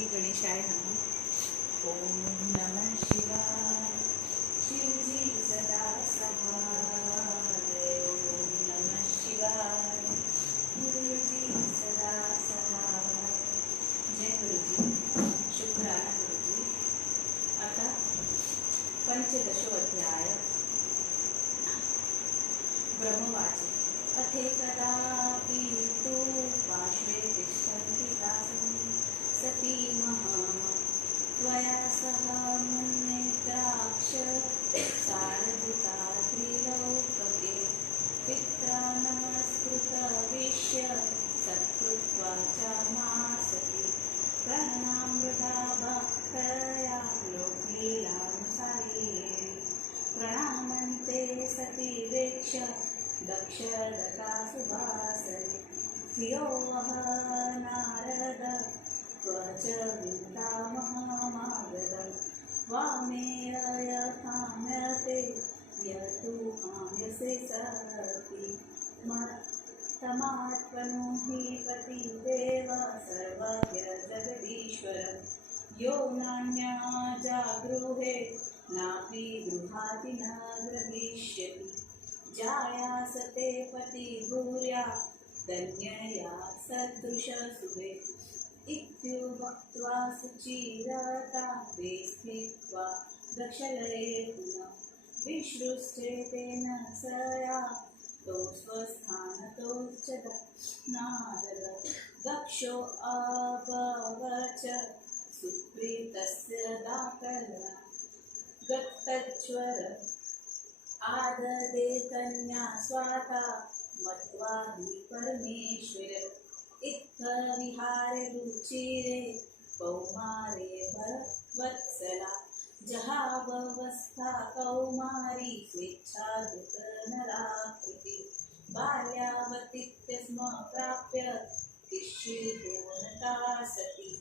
श्री गणेशाय नमः. ओम नमः शिवाय. शिवजी सदा सहाय. ओम नमः शिवाय. गुरुजी सदा सहाय. जय गुरुजी. शुक्राना गुरुजी. आता पंचदशोऽध्याय ब्रह्मवाच. अथेकदापि तु पार्श्वे तिष्ठन्ति दासं सती त्वया सह मुन्नेत्राक्ष सारभूता त्रिलोकके पित्रा नमस्कृतविश्य सत्कृत्वा च मासति प्रणामृता भक्तया लोकलीलानुसारी प्रणामन्ते सती वीक्ष दक्षदता सुभासरे धियोः नारद त्वच विन्दामहमागतं त्वामेय काम्यते यतु काम्यसे सति तमात्मनो हि पतिदेव सर्वज्ञ जगदीश्वर यो नान्या जागृहे नापि गृहाति न ग्रहीष्यति जायासते पति भूर्या धन्यया सदृशसुभे इत्युक्त्वा सुचिरता ते स्थित्वा दक्षलये पुनः विश्रुष्टेतेन सया तो स्वस्थानतोच्चद नारद दक्षो अभवच सुप्रीतस्य दातर्या गत्तज्वर आददे कन्या स्वाता मत्वा हि परमेश्वर इत्थविहारे रुचिरे कौमारे वत्सला जहावस्था कौमारी स्वेच्छाधृतनराकृति बाल्यावतीत्य स्म प्राप्य तिष्ठितोनता सती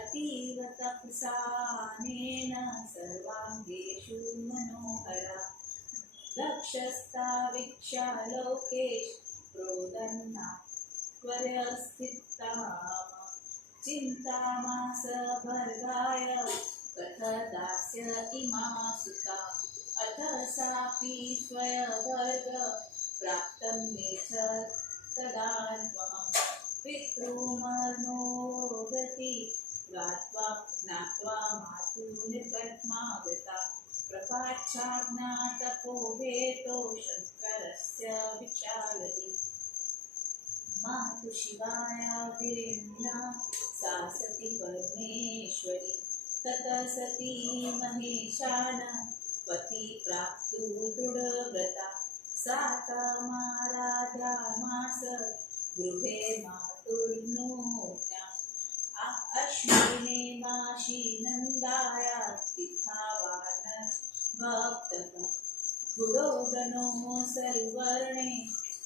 अतीव तपसानेन सर्वाङ्गेषु मनोहरा दक्षस्था वीक्षा लोकेश क्रोधन्ना त्वर्यस्थिता चिन्तामास भर्गाय कथ दास्य इमा सुता अथ सापि स्वयवर्ग प्राप्तं मे च तदान्वहं पितृमनोगति गात्वा ज्ञात्वा मातुर्निकटमागता प्रपाच्छाज्ञातपोहेतो शङ्करस्य विचालति मातु शिवाया विरिम्ना सा सती परमेश्वरी ततः सती महेशान पति प्राप्तु दृढव्रता सा तमाराध्यामास गृहे मातुर्नोज्ञा अश्विने माशी नन्दाया तिथावानस् भक्तः गुडोदनो सर्वर्णे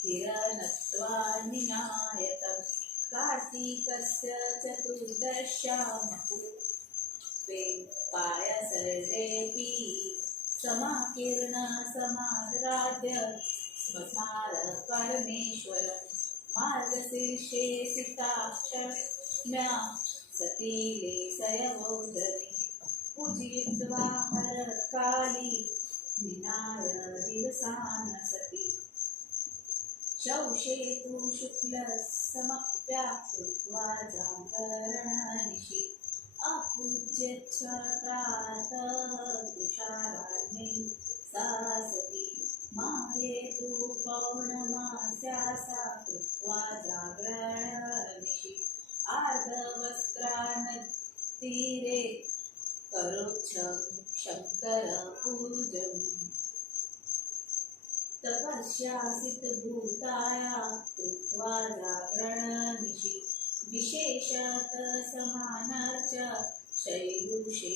हिरणत्वा निनायतं कार्तीकस्य चतुर्दश्यामपुष्पे पायसर्जेऽपि समाकीर्ण समाराध्य स्मसार परमेश्वरं मार्गशीर्षे सिताक्षम्या सती लेसयवोदरी पूजयित्वा हरकाली निनाय दिवसान् सती शौषे तु शुक्लसमप्याकृत्वा जागरणनिशि अपूज्य च प्रातः तुषाराग्नि सा सती माघे तु पौर्णमास्या कृत्वा जागरणनिशि आर्धवस्त्रान्तीरे करोच्छ शङ्करपूजम् तपस्यासितभूताया कृत्वा जागरणनिशि विशेषत समानर्च शैलूषे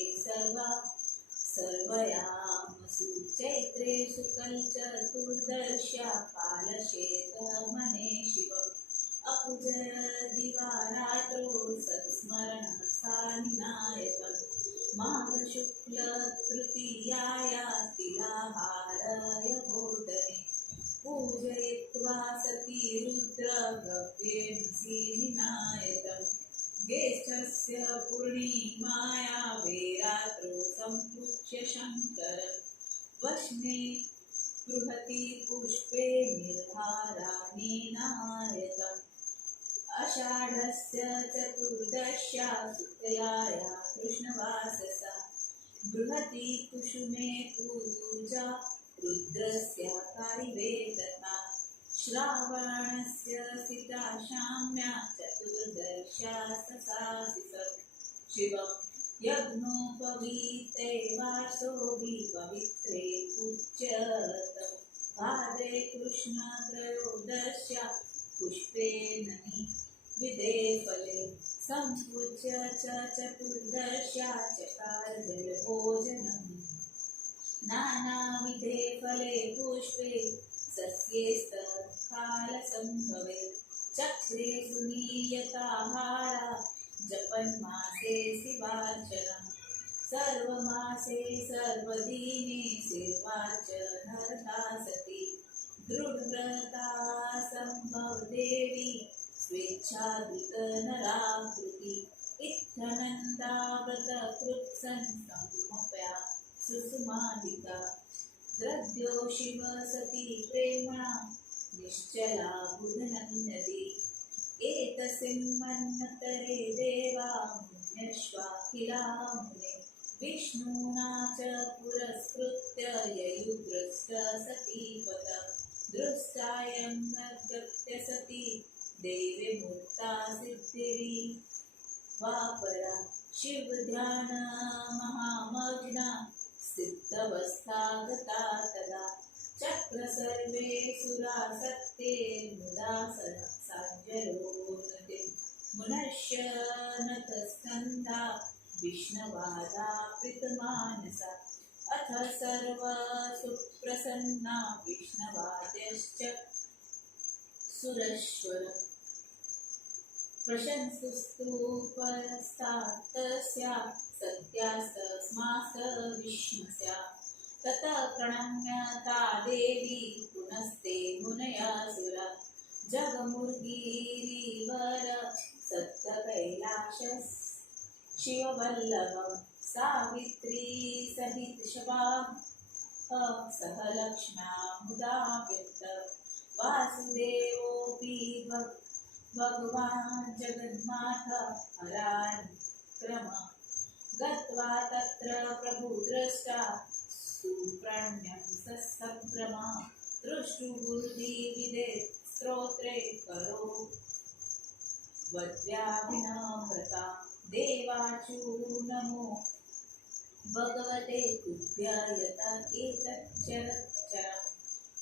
सर्वयामसु चैत्रे शुक्लचतुर्दश्या कालशेतमने शिवम् अपूजय दिवारात्रो सत्स्मरणसा निनायकम् माघशुक्लतृतीयाया तिलाहारय बोधने पूजयित्वा सती रुद्रगव्येमसि विनायकम् ज्येष्ठ मासस्य पूर्णिमायां रात्रौ सम्पूज्य शङ्करं वह्नि बृहति पुष्पे निर्हाराणि नायकम् आषाढस्य चतुर्दश्या शुक्लाया कृष्णवाससा बृहति कुसुमे पूजा रुद्रस्य कारिवे तथा श्रावणस्य सिताशाम्या चतुर्दश्या ससासिसम् शिवं यज्ञोपवीते वासोऽभि पवित्रे पूज्यतम् भाद्रे कृष्णत्रयोदश्या पुष्पे ननि विदे फले सम्पूज्य च चतुर्दश्या चकार जलभोजनम् नानाविधे फले पुष्पे सस्येस्तत्कालसम्भवे चक्रे सुनीयताहारा जपन्मासे शिवार्चनम् सर्वमासे सर्वदिने शिवार्चनर्था सति दृढव्रता सम्भवदेवी स्वेच्छाधिकनराकृति इत्थनन्दा व्रतकृत्सन्सम्मप्या सुसुमादिका द्रव्यो शिव सती प्रेम्णा निश्चला बुधनन्यदी एतस्मिन्मन्वन्तरे देवा मुन्यश्वाखिला मुने विष्णुना च पुरस्कृत्य ययुर्दृष्ट सतीपद दृष्टायं नर्गत्य सती देवी मूर्ता सिद्धिरी वापरा शिवध्यान महामग्ना सिद्धवस्था गता तदा चक्र सर्वे सुरा सत्ते मुदा साञ्जरोनते मुनश्य नतस्कन्धा विष्णवादा प्रीतमानसा अथ सर्व सुप्रसन्ना विष्णवाद्यश्च सुरेश्वर प्रशंसुस्तु परस्तात्तस्या सत्यास्तस्मात् विष्णुस्या ततः प्रणम्य ता देवी पुनस्ते मुनयासुरा जगमुर्गिरिवर सत्कैलाश शिववल्लभं सावित्री सहित शवा सह लक्ष्म्या मुदा व्यक्त वासुदेवोऽपि भगवान् जगन्नाथ हराक्रम गत्वा तत्र प्रभुद्रष्टा सुप्रणम्यं ससम्भ्रमा दृष्टुबुद्धिविदे स्तोत्रे करो वद्व्याभिनम्रता देवाचू नमो भगवते तुभ्याय एतच्चरच्चरम्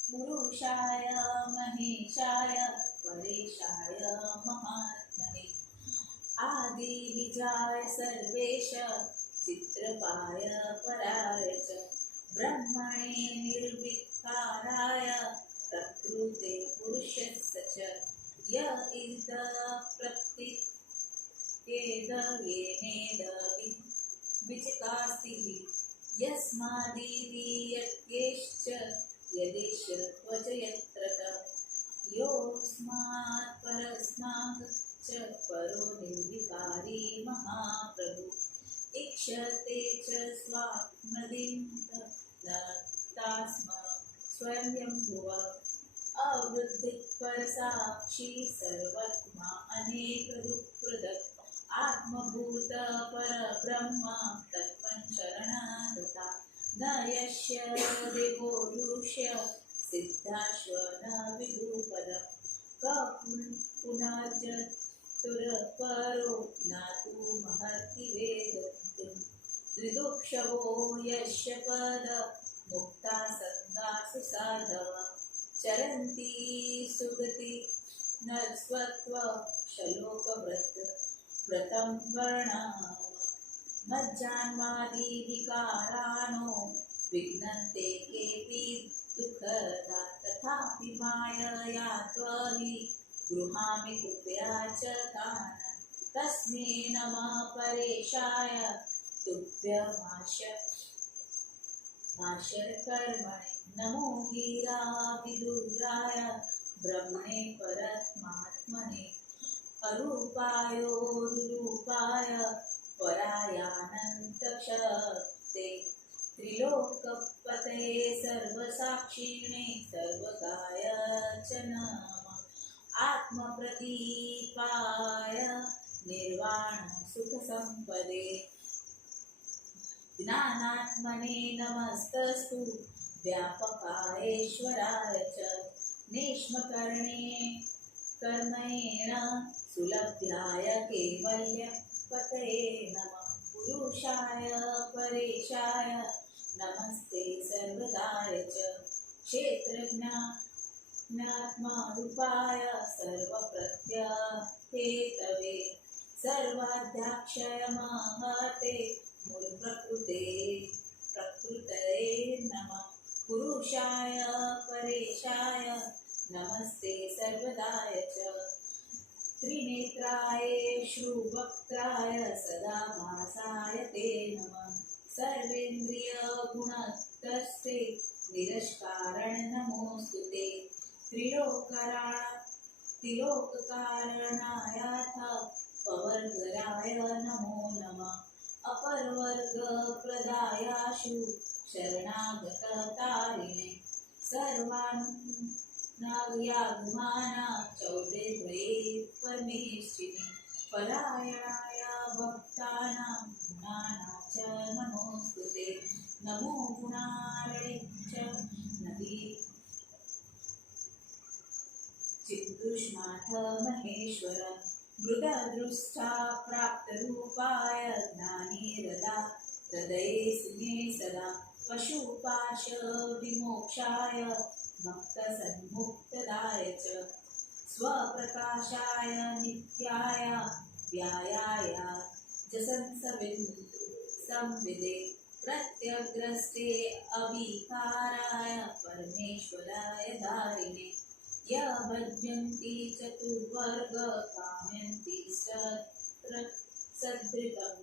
पुरुषाय महेशाय परेशाय महात्मने आदिबीजाय सर्वेश चित्रपाय पराय च ब्रह्मणे निर्विकाराय प्रकृते पुरुषस्य च य इद प्रत्येद येनेद विचिकास्तिः यस्मादिति यत्येश्च यदेश त्वच यत्रत योऽस्मात् परस्मात् च परो निर्विकारी महाप्रभु इक्षते च स्वात्मदिन्तास्म स्वयंभुव अवृद्धिपरसाक्षी सर्वत्मा अनेकरूपप्रदत् आत्मभूत परब्रह्म तत्त्वं शरणगता न यस्य देवोरुष्य सिद्धाश्वन विदुपदं क पुनर्जतुरपरो ज्ञातु महर्षि वेदन्तुं त्रिदुक्षवो यस्य पद मुक्ता संगासु साधव चरन्ति सुगति नरस्वत्व श्लोकव्रतं वर्णम् मज्जान्मादिविकारानो विघ्नन्ते केऽपि दुःखदा तथापि मायया त्वहि गृहामि कृपया च तान् तस्मै नमः परेशाय तुभ्यमाशर्कर्मणे नमो गिराविदुराय ब्रह्मणे परमात्मने अरूपायोरुपाय सर्वान् सुखसम्पदे ज्ञानात्मने नमस्तस्तु व्यापकायेश्वराय च नेष्मकर्णे कर्मेण सुलभ्याय कैवल्यपतये नमः पुरुषाय परेशाय नमस्ते सर्वदाय च क्षेत्रज्ञात्मरूपाय सर्वप्रत्यहेतवे सर्वाध्याक्षय महते प्रकृतये नमः पुरुषाय परेशाय नमस्ते सर्वदाय च त्रिनेत्राय श्रुवक्त्राय सदा भासाय ते नमः सर्वेन्द्रियगुणतस्ते निरस्कारण नमोस्तुते त्रिलोककारणायाथ पवर्गराय नमो नमः अपरवर्गप्रदायाशु शरणागततारिणे सर्वान्नागयागमाना चौदेद्वये परमेश्विनि परायणाय भक्तानां गुणानां च नमोस्तुते नमो गुणार्णे च नदी चित्तुष्माथ महेश्वर मृददृष्टा प्राप्तरूपाय ज्ञानीरदा हृदये सदा पशुपाश विमोक्षाय भक्तसन्मुक्तदाय च स्वप्रकाशाय नित्याय व्यायाय संविदे प्रत्यग्रस्ते अविकाराय परमेश्वराय धारिणे य भजन्ति चतुर्वर्ग कामयन्ति सदृतं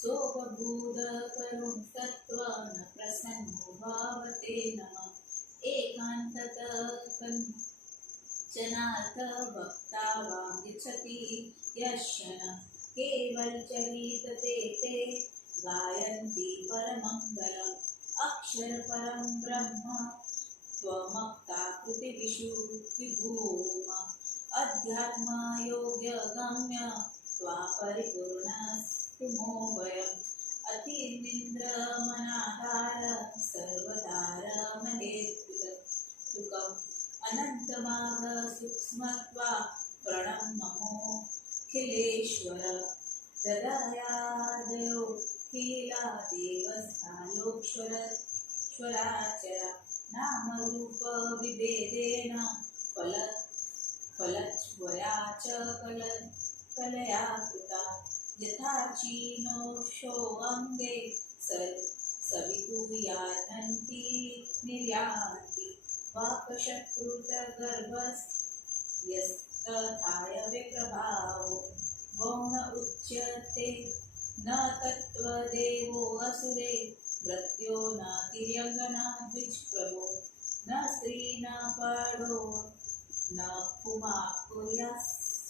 सोपभूत करुण तत्व न प्रसन्नो भावते नमः एकान्तत कंचनाथ भक्ता वाञ्छति यशन केवलचरितते ते गायन्ति परमङ्गलम् अक्षर परं ब्रह्म त्वमक्ताकृतिविषु विभूम अध्यात्म योग्यगम्य त्वापरिपूर्णस्तुमो वयम् अतिनिन्द्रमनाधार सर्वधारमहेतुकम् अनन्तमाग सूक्ष्मत्वा प्रणममोऽखिलेश्वर हृदयादयो खिला देवस्थालोक्षराचरा नामरूप विभेदेन फलच्छवया च कलया कृता यथा चीनोषोऽङ्गे सवितुर्यानन्ति निर्यान्ति वाक्शत्रुतगर्भस्तथाय विप्रभावो गौण उच्यते न तत्त्वदेवो असुरे मृत्यो न तिर्यङ्गन द्विजप्रभो न स्त्री न परो न पुमा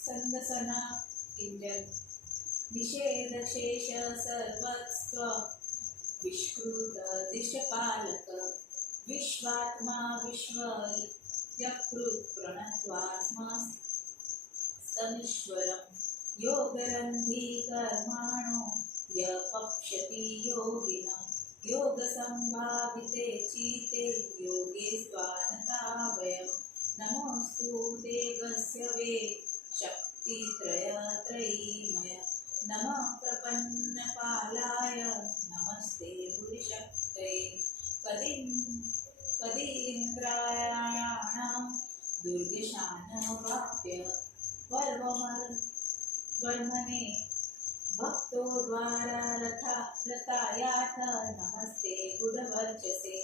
सन्दसना किञ्जन निषेधशेष सर्वस्व विष्कृत दिशपालक विश्वात्मा विश्वयकृत् प्रणत्वास्मस्तमीश्वरम् योगरन्धि कर्माणो यपक्षति योगिनः योगसम्भाविते चिते योगे स्वानता वयम् नमोऽस्तु देवस्य वे शक्तित्रयीमय नमः प्रपन्नपालाय नमस्ते भूरिशक्तये कदीन्द्रायाणां दुर्गशानवाप्य वर्मणे भक्तो द्वारा रथायाथ नमस्ते गुडवर्चसे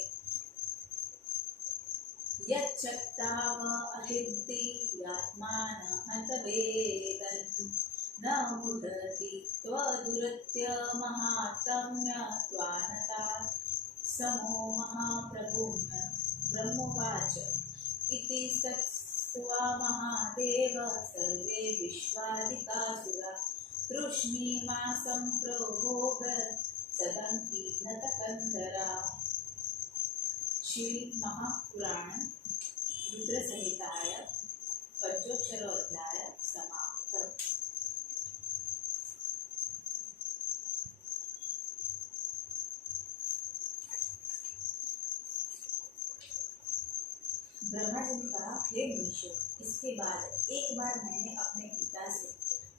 यच्चक्ताव अहिन्ति यात्मान हन्तवेदन् न मुदति त्वदुरत्य महात्म्य त्वानता समो महाप्रभुम्य ब्रह्मवाच इति सत्स्वा महादेव सर्वे विश्वादिकासुरा तृष्णीमासं प्रभोग सदङ्कीर्णतकन्धरा। श्री महापुराण रुद्र संहिताय पंचोक्षरोध्याय समाप्त। ब्रह्मा जी ने कहा, हे मनुष्य, इसके बाद एक बार मैंने अपने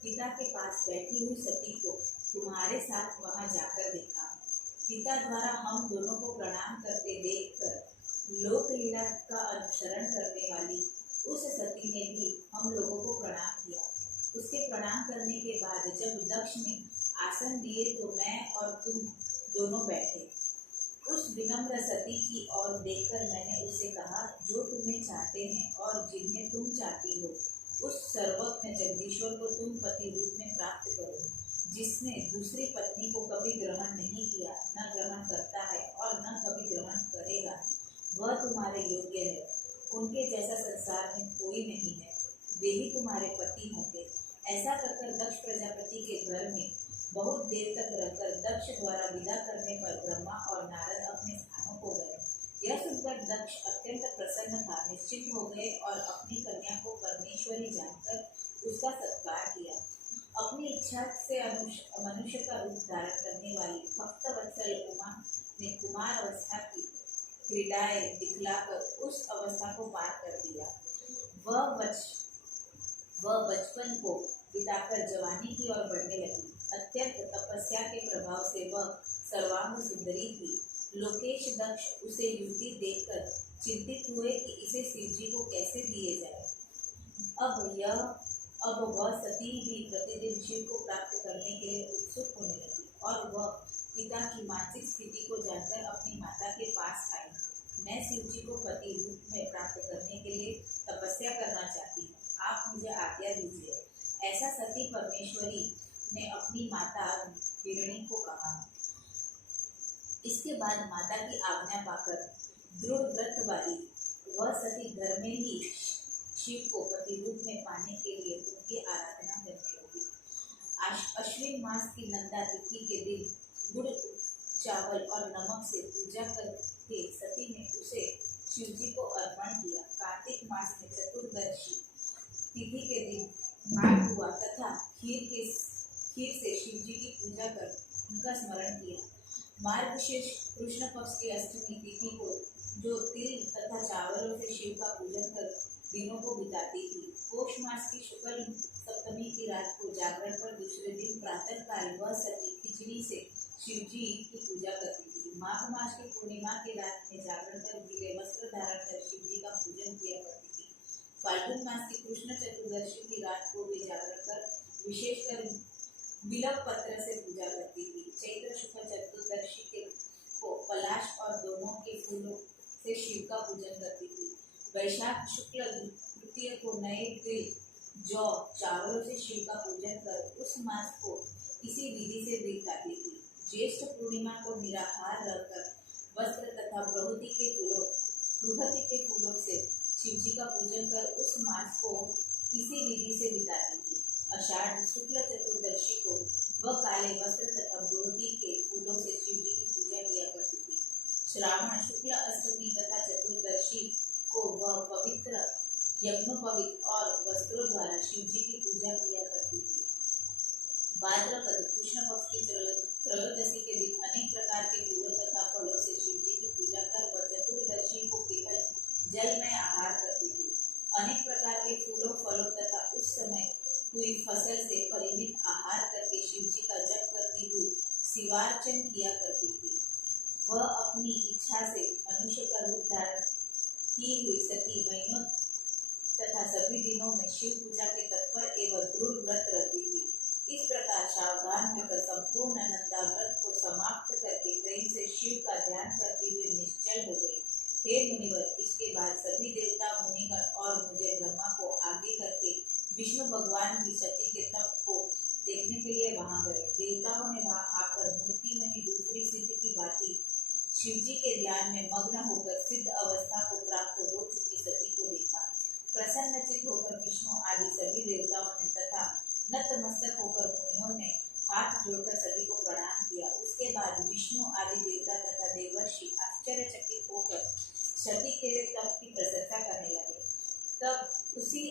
पिता के पास बैठी हुई सती को तुम्हारे साथ वहां जाकर देखा। पिता द्वारा हम दोनों को प्रणाम करते देखकर लोकलीला का अनुसरण करने वाली उस सती ने भी हम लोगों को प्रणाम किया। उसके प्रणाम करने के बाद जब दक्ष ने आसन दिए तो मैं और तुम दोनों बैठे। उस विनम्र सती की ओर देखकर मैंने उससे कहा, जो तुम्हें चाहते हैं और जिन्हें तुम चाहती हो, उस सर्वज्ञ जगदीश्वर को तुम पति रूप में प्राप्त करो। जिसने दूसरी पत्नी को कभी ग्रहण नहीं किया, न ग्रहण करता है और न कभी ग्रहण करेगा, वह तुम्हारे योग्य है। उनके जैसा संसार में कोई नहीं है, वे ही तुम्हारे पति होंगे। ऐसा कहकर दक्ष प्रजापति के घर में बहुत देर तक रहकर दक्ष द्वारा विदा करने पर ब्रह्मा और नारद अपने स्थानों को गए। यह सुनकर दक्ष अत्यंत प्रसन्न था, निश्चिंत हो गए और अपनी कन्या को परमेश्वरी जानकर उसका सत्कार किया। अपनी इच्छा से मनुष्य का रूप धारण करने वाली भक्तवत्सल उमा ने कुमार अवस्था की क्रीडाएं दिखलाकर उस अवस्था को पार कर दिया। वह बचपन को बिताकर जवानी की ओर बढ़ने लगी। अत्यंत तपस्या के प्रभाव से वह सर्वांग सुंदरी थी। लोकेश दक्ष उसे युवती देखकर चिंतित हुए कि इसे शिव जी को कैसे दिए जाए। अब वह सती भी प्रतिदिन शिव को प्राप्त करने के लिए उत्सुक होने लगी और वह पिता की मानसिक स्थिति को जानकर अपनी माता के पास आई। मैं शिव जी को पति रूप में प्राप्त करने के लिए तपस्या करना चाहती हूँ, आप मुझे आज्ञा दीजिए। ऐसा सती परमेश्वरी ने अपनी माता वीरणी को कहा। इसके बाद माता की आज्ञा पाकर दृढ़ व्रत वाली वह सती घर में ही शिव को पति रूप में पाने के लिए उनकी आराधना करने लगी। अश्विन मास की नंदा तिथि के दिन गुड़, चावल और नमक से पूजा करके सती ने उसे शिव जी को अर्पण किया। कार्तिक मास में चतुर्दशी तिथि के दिन मालपुआ तथा खीर से शिव जी की पूजा कर उनका स्मरण किया। मार्गशीर्ष कृष्ण पक्ष की अष्टमी तिथि को जो तिल तथा चावलों से शिव का पूजन कर दिनों को बिताती थी। पौष मास की शुक्ल सप्तमी की रात को जागरण पर दूसरे दिन प्रातः काल वह सती खिचड़ी से शिव जी की पूजा करती थी। माघ मास की पूर्णिमा की रात में जागरण कर गीले वस्त्र धारण कर शिव जी का पूजन किया करती थी। फाल्गुन मास की कृष्ण चतुर्दशी की रात को भी जागरण कर विशेषकर बिल्व पत्र से पूजा करती थी। चैत्र शुक्ल चतुर्दशी को पलाश और दोनों के फूलों से शिव का पूजन करती थी। वैशाख शुक्ल तृतीय को नए तिल, जौ, चावलों से शिव का पूजन कर उस मास को इसी विधि से बिताती थी। ज्येष्ठ पूर्णिमा को निराहार रहकर वस्त्र तथा बृहति के फूलों से शिव जी का पूजन कर उस मास को इसी विधि से बिताती थी। आषाढ़ शुक्ल चतुर्दशी को वह काले वस्त्र तथा बृहति के फूलों से शिव जी की पूजा किया करती थी। श्रावण शुक्ल अष्टमी तथा चतुर्दशी को वह पवित्र यज्ञोपवीत और वस्त्रों द्वारा शिव जी की पूजा किया करती थी। भाद्रपद कृष्ण पक्ष की त्रयोदशी के दिन अनेक प्रकार के फूलों तथा फलों से शिव जी की पूजा कर वह चतुर्दशी को केवल जल में आहार करती थी। अनेक प्रकार के फूलों, फलों तथा उस समय हुई फसल से परिमित आहार करके शिव जी का जप करती हुई शिवार्चन किया करती थी। वह अपनी इच्छा से मनुष्य का रूप धारण की हुई सती महीनों तथा सभी दिनों में शिव पूजा के तत्पर एवं दृढ़ व्रत रहती थी। इस प्रकार सावधान होकर संपूर्ण नंदा व्रत को समाप्त करके प्रेम से शिव का ध्यान करते हुए निश्चल हो गई। हे मुनिवर, इसके बाद सभी देवता, मुनिगण और मुझे ब्रह्मा को आगे करके विष्णु भगवान की सती के तप को देखने के लिए वहां गए। देवताओं ने वहां आकर मूर्ति में ही दूसरी सिद्ध की भांति शिव जी के ध्यान में मग्न होकर सिद्ध अवस्था को प्राप्त हो चुकी सती को देखा। प्रसन्नचित्त होकर विष्णु आदि सभी देवताओं ने तथा नतमस्तक होकर मुनियों ने हाथ जोड़कर सती को प्रणाम किया। उसके बाद विष्णु आदि देवता तथा देवर्षि आश्चर्यचकित होकर सती के तप की प्रशंसा करने लगे। तब उसी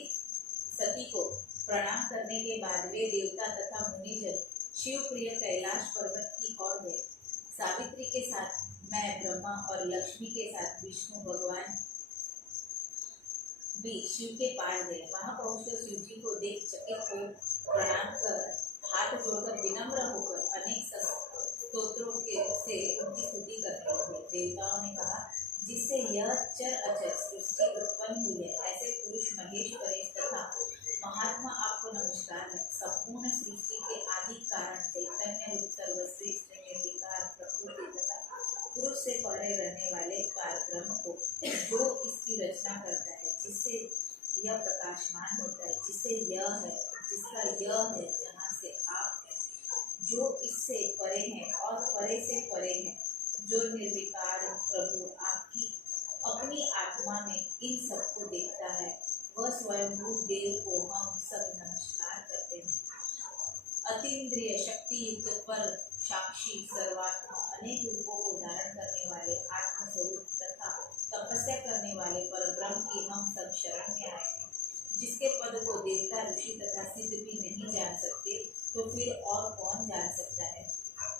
सती को प्रणाम करने के बाद वे देवता तथा मुनिजन शिव प्रिय कैलाश पर्वत की ओर गए। सावित्री के साथ मैं, ब्रह्मा और लक्ष्मी के साथ विष्णु भगवान भी शिव के पास गए। वहां पहुंचकर शिव जी को देख चकित हो प्रणाम कर हाथ जोड़कर विनम्र होकर अनेक स्तोत्रों से उनकी स्तुति करने लगे। देवताओं ने कहा, जिससे यह चर अचर सृष्टि उत्पन्न हुई है, ऐसे पुरुष महेश परेश तथा महात्मा आपको नमस्कार है। संपूर्ण सृष्टि के आदि कारण चैतन्य रूप सर्वश्रेष्ठ निर्विकार प्रकृति तथा पुरुष से परे रहने वाले पारब्रह्म को, जो इसकी रचना करता है, जिससे यह प्रकाशमान होता है, जिससे यह है, जिसका यह है, जहाँ से आप है, जो इससे परे है और परे से परे है, जो निर्विकार प्रभु आपकी अपनी आत्मा में इन सबको देखता है, वह स्वयंभू देव को हम सब नमस्कार करते हैं। अतीन्द्रिय शक्ति युक्त पर साक्षी सर्वात्मा अनेक रूपों को धारण करने वाले आत्मस्वरूप तथा तपस्या करने वाले पर ब्रह्म की हम सब शरण में आए हैं, जिसके पद को देवता ऋषि तथा सिद्ध भी नहीं जान सकते, तो फिर और कौन जान सकता है।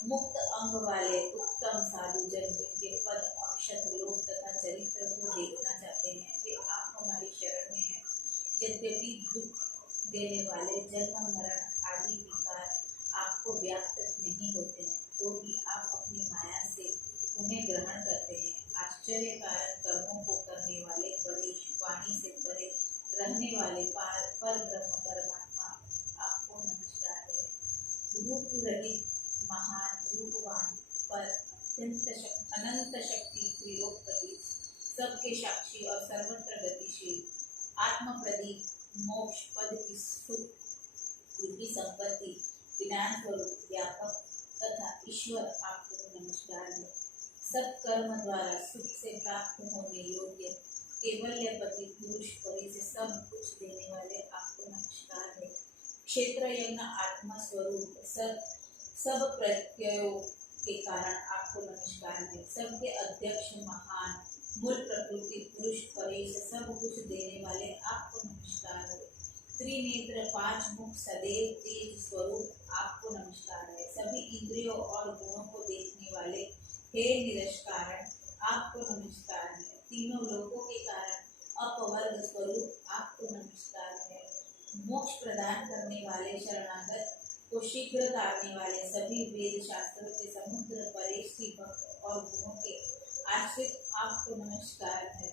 मुक्त अंग वाले उत्तम साधु जन जिनके पद अक्षत लोक तथा चरित्र को देखना चाहते हैं, वे आप हमारी शरण में हैं। यद्यपि दुख देने वाले जन्म मरण आदि विकार आपको व्याप्त नहीं होते हैं, तो भी आप अपनी माया से उन्हें ग्रहण करते हैं। आश्चर्य कारक कर्मों को करने वाले परेश, वाणी से परे रहने वाले पर ब्रह्म परमात्मा आपको नमस्कार है। रूप रहित महान रूपवान पर अनंत शक्ति त्रिलोकपति, सबके साक्षी और सर्वत्र गतिशील, आत्म प्रदीप, मोक्ष पद की सुख रूपी संपत्ति, विज्ञान स्वरूप व्यापक तथा ईश्वर आपको नमस्कार है। सब कर्म द्वारा सुख से प्राप्त होने योग्य केवल्यपति पुरुष परि से सब कुछ देने वाले आपको नमस्कार है। क्षेत्र यज्ञ आत्मा स्वरूप सब प्रत्ययों के कारण आपको नमस्कार है। सबके अध्यक्ष महान मूल प्रकृति पुरुष परेश सब कुछ देने वाले आपको नमस्कार है। त्रिनेत्र पांच मुख सदैव तेज स्वरूप आपको नमस्कार है। सभी इंद्रियों और गुणों को देखने वाले हे निरस्कार आपको नमस्कार है। तीनों लोकों के कारण अपवर्ग स्वरूप आपको नमस्कार है। मोक्ष प्रदान करने वाले शरणागत को शीघ्र तारने वाले सभी वेद शास्त्रों के समुद्र परेश की भक्त और गुणों के आश्रित आपको नमस्कार है।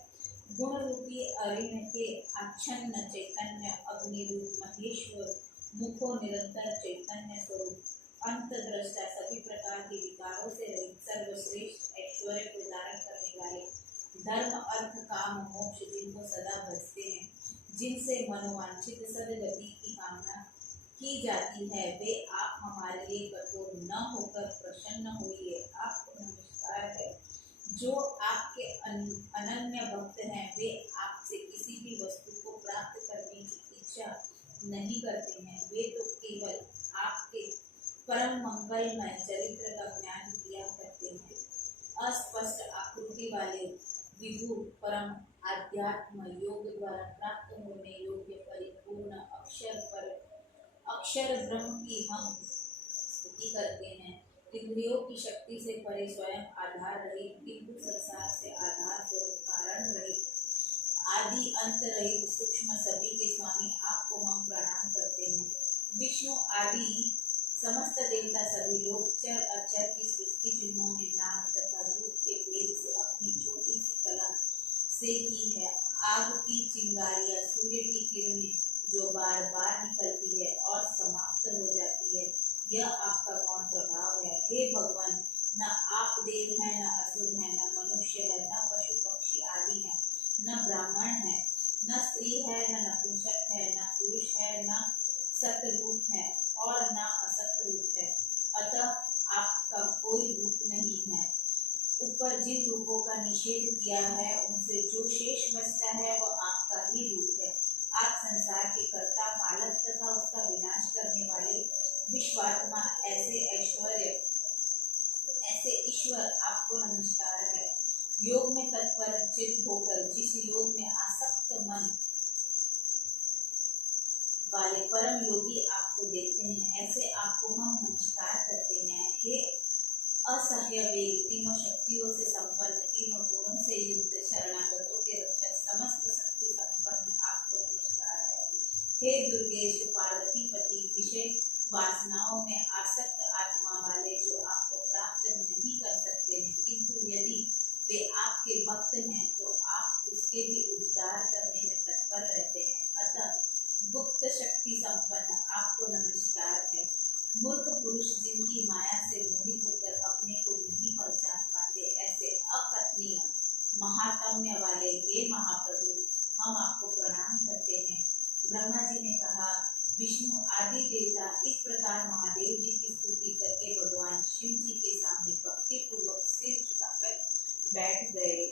गुण रूपी अरिण के आच्छन्न चैतन्य अग्नि रूप महेश्वर मुखो निरंतर चैतन्य स्वरूप अंत दृष्टा सभी प्रकार के विकारों से रहित सर्वश्रेष्ठ ऐश्वर्य को धारण करने वाले धर्म अर्थ काम मोक्ष जिनको सदा भजते हैं, जिनसे मनोवांछित सदगति की कामना की जाती है, वे आप हमारे लिए कठोर न होकर प्रसन्न होइए। आपको नमस्कार है। जो आपके अनन्य भक्त हैं, वे आपसे किसी भी वस्तु को प्राप्त करने की इच्छा नहीं करते हैं, वे तो केवल आपके परम मंगलमय चरित्र का ज्ञान किया करते हैं। अस्पष्ट आकृति वाले विभु परम आध्यात्म योग द्वारा प्राप्त होने योग्य परिपूर्ण अक्षर ब्रह्म की हम स्तुति करते हैं। इंद्रियों की शक्ति से परे स्वयं आधार रहित, किंतु संसार से आधार स्वरूप कारण रहित, आदि अंत रहित सूक्ष्म सभी के स्वामी आपको हम प्रणाम करते हैं। विष्णु आदि समस्त देवता सभी लोग चर अचर की सृष्टि जिन्होंने नाम तथा रूप के भेद से अपनी छोटी सी कला से की है, आग की चिंगारियां, सूर्य की किरणें जो बार बार निकलती है और समाप्त हो जाती है, यह आपका कौन प्रभाव है। हे भगवान, न आप देव हैं, न असुर हैं, न मनुष्य है, न पशु पक्षी आदि हैं, न ब्राह्मण है, न स्त्री है, न नपुंसक है, न पुरुष है, न सतरूप है और न असत रूप है, अतः आपका कोई रूप नहीं है। ऊपर जिन रूपों का निषेध किया है, उनसे जो शेष बचता है वह आपका ही रूप है। आप संसार के कर्ता, पालक तथा उसका विनाश करने वाले विश्वात्मा ऐसे ईश्वर आपको नमस्कार है। योग में तत्पर चित होकर जिस योग में आसक्त मन वाले परम योगी आपको देखते हैं, ऐसे आपको हम नमस्कार करते हैं। हे असह्य वेग, तीनों शक्तियों से संपन्न, तीनों गुणों से युक्त, शरणागतों के रक्षक, समस्त शक्ति संपन्न वासनाओं में आसक्त आत्मा वाले जो आपको प्राप्त नहीं कर सकते हैं, किंतु यदि वे आपके भक्त हैं तो आप उसके भी उद्धार करने में तत्पर रहते हैं। अतः गुप्त शक्ति संपन्न आपको नमस्कार है। मूर्ख पुरुष जिनकी माया से मोहित होकर अपने को नहीं पहचान पाते, ऐसे अकथनीय महात्म्य वाले हे महाप्रभु, हम आपको प्रणाम करते हैं। ब्रह्मा जी ने कहा, विष्णु आदि देवता इस प्रकार महादेव जी की स्तुति करके भगवान शिव जी के सामने भक्ति पूर्वक सिर झुकाकर बैठ गए।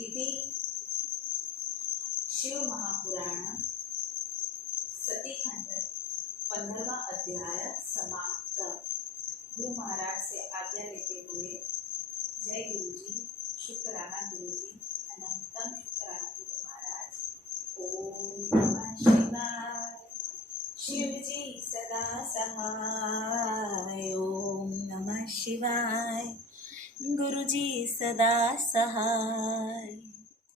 इति शिव महापुराण सतीखंड 15वां अध्याय समाप्त। गुरु महाराज से आज्ञा लेते हुए जय गुरु जी, शुक्राना गुरु जी, अनंतम शुक्राना गुरु महाराज। ओम नमः शिवाय। शिव जी सदा सहाय। ओम नमः शिवाय। गुरु जी सदा सहाय।